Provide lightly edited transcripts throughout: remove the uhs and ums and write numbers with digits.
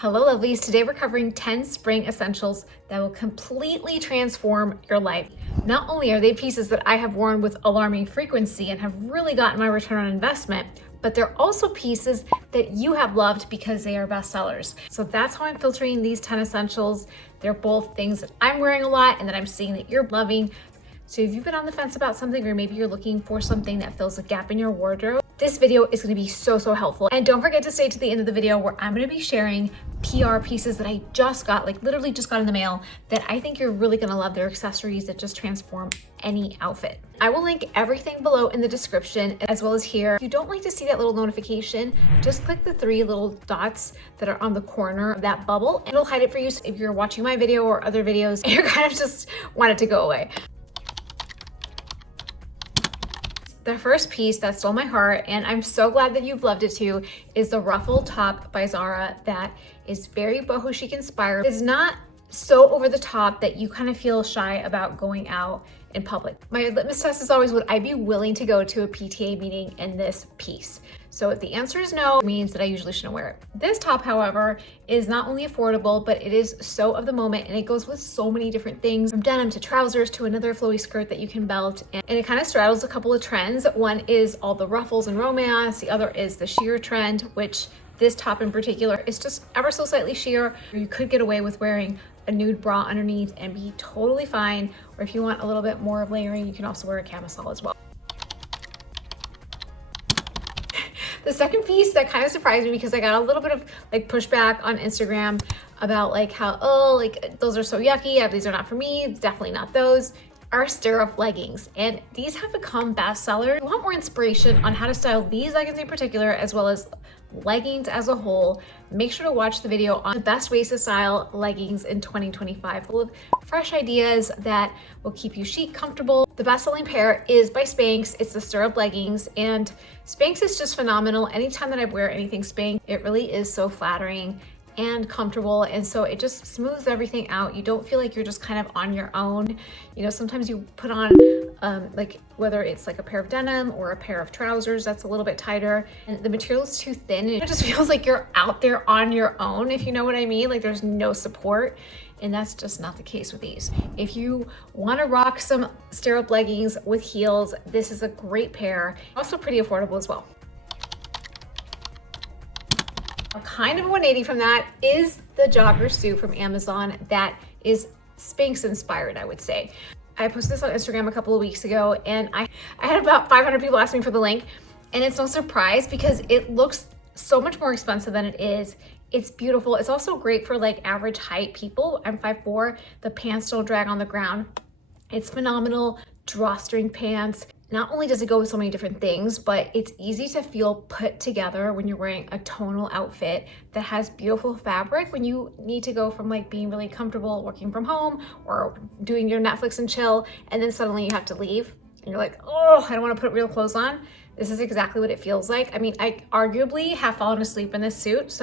Hello lovelies, today we're covering 10 spring essentials that will completely transform your life. Not only are they pieces that I have worn with alarming frequency and have really gotten my return on investment, but they're also pieces that you have loved because they are bestsellers. So that's how I'm filtering these 10 essentials. They're both things that I'm wearing a lot and that I'm seeing that you're loving. So if you've been on the fence about something, or maybe you're looking for something that fills a gap in your wardrobe, this video is gonna be so helpful. And don't forget to stay to the end of the video where I'm gonna be sharing PR pieces that I just got, like literally just got in the mail, that I think you're really gonna love. They're accessories that just transform any outfit. I will link everything below in the description as well as here. If you don't like to see that little notification, just click the 3 little dots that are on the corner of that bubble and it'll hide it for you. So if you're watching my video or other videos, you're kind of just want it to go away. The first piece that stole my heart, and I'm so glad that you've loved it too, is the Ruffle top by Zara that is very boho chic inspired. It's not so over the top that you kind of feel shy about going out in public. My litmus test is always, would I be willing to go to a PTA meeting in this piece? So if the answer is no, it means that I usually shouldn't wear it. This top, however, is not only affordable, but it is so of the moment, and it goes with so many different things, from denim to trousers to another flowy skirt that you can belt. And it kind of straddles a couple of trends. One is all the ruffles and romance. The other is the sheer trend, which this top in particular is just ever so slightly sheer. You could get away with wearing a nude bra underneath and be totally fine. Or if you want a little bit more of layering, you can also wear a camisole as well. The second piece that kind of surprised me, because I got a little bit of like pushback on Instagram about like how, oh, like those are so yucky, these are not for me, definitely not those, are stirrup leggings. And these have become bestsellers. If you want more inspiration on how to style these leggings in particular, as well as leggings as a whole, make sure to watch the video on the best ways to style leggings in 2025, full of fresh ideas that will keep you chic, comfortable. The best-selling pair is by Spanx. It's the stirrup leggings, and Spanx is just phenomenal. Anytime that I wear anything Spanx, it really is so flattering and comfortable, and so it just smooths everything out. You don't feel like you're just kind of on your own. You know, sometimes you put on like whether it's like a pair of denim or a pair of trousers that's a little bit tighter and the material is too thin, and it just feels like you're out there on your own, if you know what I mean. Like there's no support, and that's just not the case with these. If you want to rock some stirrup leggings with heels, this is a great pair. Also pretty affordable as well. Kind of a 180 from that is the Jogger suit from Amazon that is Spanx inspired, I would say. I posted this on Instagram a couple of weeks ago, and I had about 500 people ask me for the link, and it's no surprise because it looks so much more expensive than it is. It's beautiful. It's also great for like average height people. I'm 5'4". The pants don't drag on the ground. It's phenomenal. Drawstring pants. Not only does it go with so many different things, but it's easy to feel put together when you're wearing a tonal outfit that has beautiful fabric when you need to go from like being really comfortable working from home or doing your Netflix and chill, and then suddenly you have to leave and you're like, oh, I don't want to put real clothes on. This is exactly what it feels like. I mean, I arguably have fallen asleep in this suit,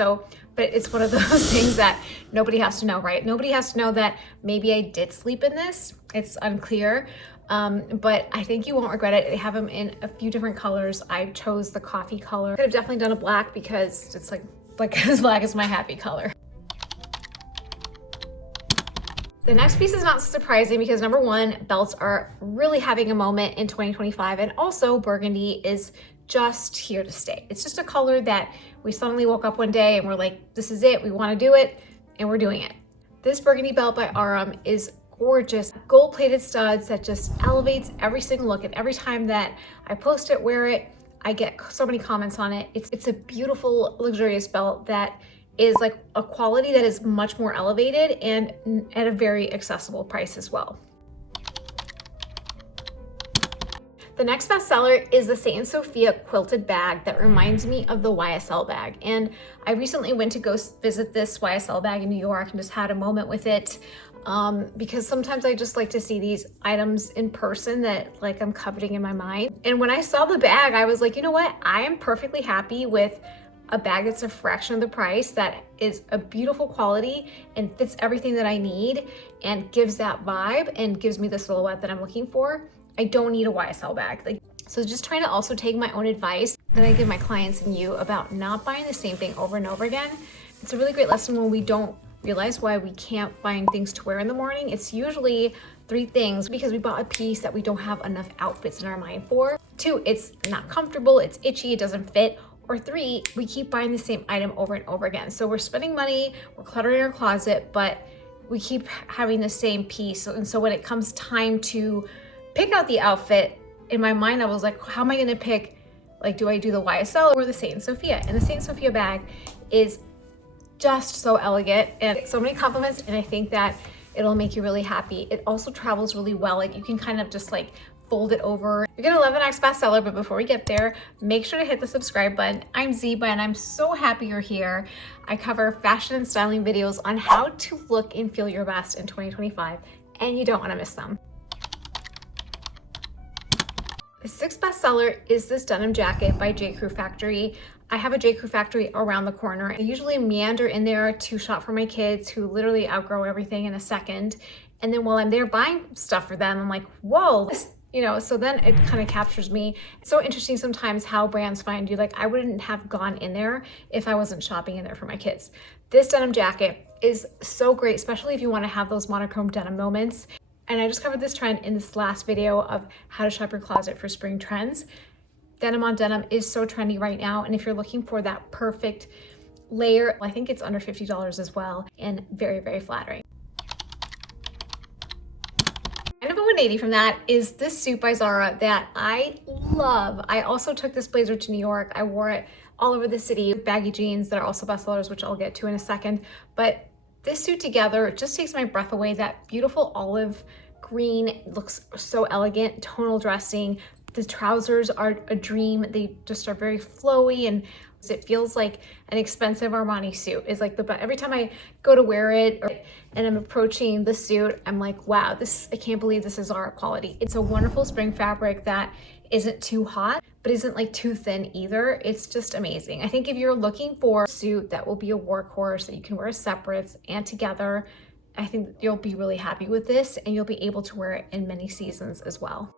but it's one of those things that nobody has to know, right? Nobody has to know that maybe I did sleep in this. It's unclear. But I think you won't regret it. They have them in a few different colors. I chose the coffee color. Could have definitely done a black because it's like as black as my happy color. The next piece is not so surprising because number one, belts are really having a moment in 2025, and also burgundy is just here to stay. It's just a color that we suddenly woke up one day and we're like, this is it, we want to do it, and we're doing it. This burgundy belt by Aram is gorgeous. Gold-plated studs that just elevates every single look, and every time that I post it, wear it, I get so many comments on it. It's a beautiful, luxurious belt that is like a quality that is much more elevated and at a very accessible price as well. The next bestseller is the Saint Sophia quilted bag that reminds me of the YSL bag. And I recently went to go visit this YSL bag in New York and just had a moment with it. Because sometimes I just like to see these items in person that like I'm coveting in my mind. And when I saw the bag, I was like, you know what? I am perfectly happy with a bag that's a fraction of the price, that is a beautiful quality and fits everything that I need and gives that vibe and gives me the silhouette that I'm looking for. I don't need a YSL bag. So just trying to also take my own advice that I give my clients and you about not buying the same thing over and over again, It's a really great lesson when we don't realize why we can't find things to wear in the morning. It's usually 3 things: because we bought a piece that we don't have enough outfits in our mind for. 2, it's not comfortable, it's itchy, it doesn't fit. Or 3, we keep buying the same item over and over again. So we're spending money, we're cluttering our closet, but we keep having the same piece. And so when it comes time to pick out the outfit, in my mind, I was like, how am I gonna pick? Like, do I do the YSL or the Saint Sophia? And the Saint Sophia bag is just so elegant and so many compliments, and I think that it'll make you really happy. It also travels really well. Like, you can kind of just like fold it over. You're gonna love the next bestseller, but before we get there, make sure to hit the subscribe button. I'm Ziba and I'm so happy you're here. I cover fashion and styling videos on how to look and feel your best in 2025, and you don't wanna miss them. The 6th bestseller is this denim jacket by J. Crew Factory. I have a J. Crew Factory around the corner. I usually meander in there to shop for my kids who literally outgrow everything in a second. And then while I'm there buying stuff for them, I'm like, whoa, you know, so then it kind of captures me. It's so interesting sometimes how brands find you. Like, I wouldn't have gone in there if I wasn't shopping in there for my kids. This denim jacket is so great, especially if you want to have those monochrome denim moments. And I just covered this trend in this last video of how to shop your closet for spring trends. Denim on denim is so trendy right now. And if you're looking for that perfect layer, I think it's under $50 as well, and very, very flattering. Kind of a 180 from that is this suit by Zara that I love. I also took this blazer to New York. I wore it all over the city. Baggy jeans that are also bestsellers, which I'll get to in a second. But this suit together just takes my breath away. That beautiful olive green looks so elegant, tonal dressing. The trousers are a dream. They just are very flowy, and it feels like an expensive Armani suit. Is like every time I go to wear it and I'm approaching the suit, I'm like, wow, I can't believe this is Zara quality. It's a wonderful spring fabric that isn't too hot, but isn't like too thin either. It's just amazing. I think if you're looking for a suit that will be a workhorse that you can wear separates and together, I think you'll be really happy with this, and you'll be able to wear it in many seasons as well.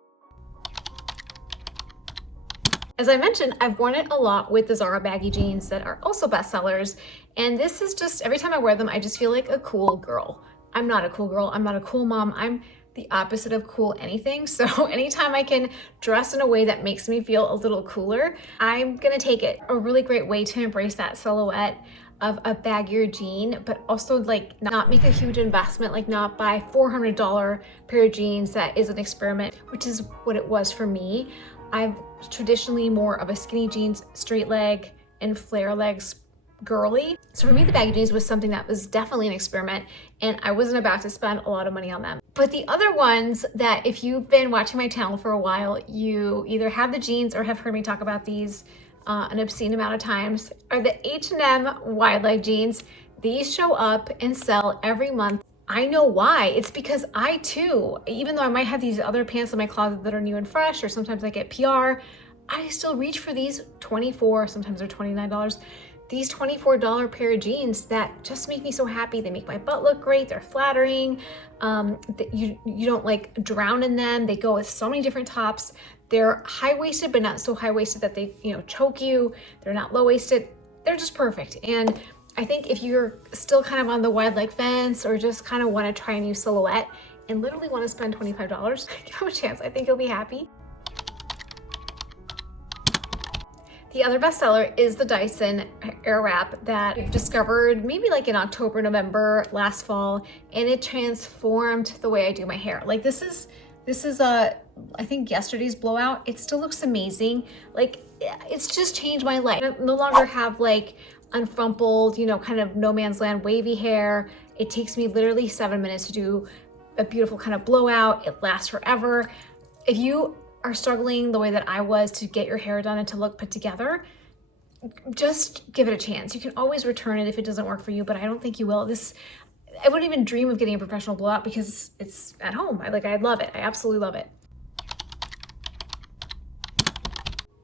As I mentioned, I've worn it a lot with the Zara baggy jeans that are also bestsellers. And this is just, every time I wear them, I just feel like a cool girl. I'm not a cool girl. I'm not a cool mom. I'm the opposite of cool anything. So anytime I can dress in a way that makes me feel a little cooler, I'm gonna take it. A really great way to embrace that silhouette of a baggier jean, but also like not make a huge investment, like not buy $400 pair of jeans that is an experiment, which is what it was for me. I've traditionally more of a skinny jeans, straight leg, and flare legs girly. So for me, the baggy jeans was something that was definitely an experiment, and I wasn't about to spend a lot of money on them. But the other ones that, if you've been watching my channel for a while, you either have the jeans or have heard me talk about these an obscene amount of times, are the H&M wide leg jeans. These show up and sell every month. I know why. It's because I too, even though I might have these other pants in my closet that are new and fresh, or sometimes I get PR, I still reach for these $24, sometimes they're $29, these $24 pair of jeans that just make me so happy. They make my butt look great. They're flattering. You don't like drown in them. They go with so many different tops. They're high-waisted, but not so high-waisted that they, choke you. They're not low-waisted. They're just perfect. And I think if you're still kind of on the wide leg fence, or just kind of want to try a new silhouette and literally want to spend $25, give them a chance. I think you'll be happy. The other bestseller is the Dyson Airwrap that I've discovered maybe like in October, November last fall, and it transformed the way I do my hair. Like this is I think yesterday's blowout. It still looks amazing. Like it's just changed my life. I no longer have like unfrumpled, kind of no man's land wavy hair. It takes me literally 7 minutes to do a beautiful kind of blowout. It lasts forever. If you are struggling the way that I was to get your hair done and to look put together, just give it a chance. You can always return it if it doesn't work for you, but I don't think you will. I wouldn't even dream of getting a professional blowout because it's at home. I love it. I absolutely love it.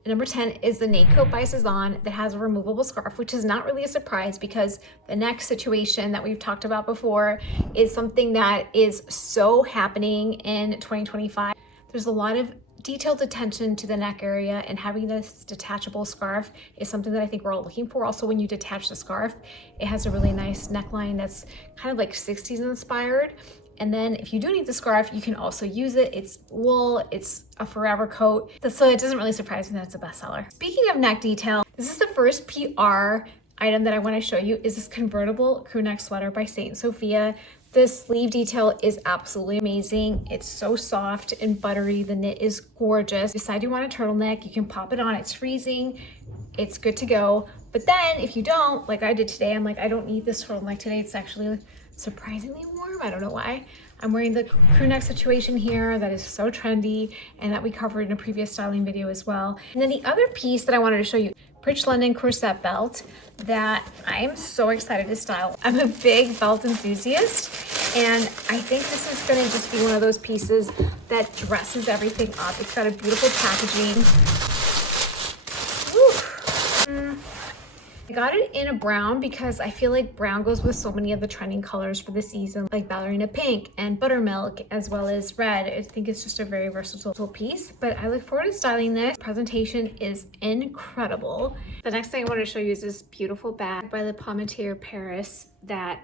Number 10 is the Nate Coat by Cezanne that has a removable scarf, which is not really a surprise because the next situation that we've talked about before is something that is so happening in 2025. There's a lot of detailed attention to the neck area, and having this detachable scarf is something that I think we're all looking for. Also, when you detach the scarf, it has a really nice neckline that's kind of like 60s inspired. And then if you do need the scarf, you can also use it. It's wool, it's a forever coat. So it doesn't really surprise me that it's a bestseller. Speaking of neck detail, this is the first PR item that I want to show you, is this convertible crew neck sweater by Saint Sophia. The sleeve detail is absolutely amazing. It's so soft and buttery. The knit is gorgeous. Decide you want a turtleneck, you can pop it on. It's freezing, it's good to go. But then if you don't, like I did today, I'm like, I don't need this turtleneck today. It's actually surprisingly warm. I don't know why. I'm wearing the crew neck situation here that is so trendy and that we covered in a previous styling video as well. And then the other piece that I wanted to show you, Pritch London corset belt that I'm so excited to style. I'm a big belt enthusiast, and I think this is gonna just be one of those pieces that dresses everything up. It's got a beautiful packaging. I got it in a brown because I feel like brown goes with so many of the trending colors for the season, like ballerina pink and buttermilk, as well as red. I think it's just a very versatile piece, but I look forward to styling this. Presentation is incredible. The next thing I want to show you is this beautiful bag by Le Pometier Paris that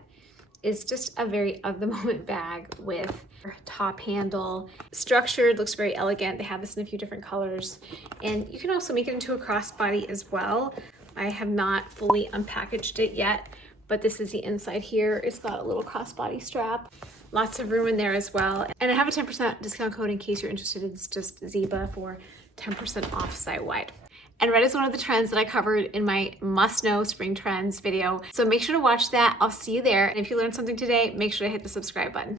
is just a very of the moment bag with top handle. Structured, looks very elegant. They have this in a few different colors, and you can also make it into a crossbody as well. I have not fully unpackaged it yet, but this is the inside here. It's got a little crossbody strap. Lots of room in there as well. And I have a 10% discount code in case you're interested. It's just Ziba for 10% off site-wide. And red is one of the trends that I covered in my must-know spring trends video. So make sure to watch that. I'll see you there. And if you learned something today, make sure to hit the subscribe button.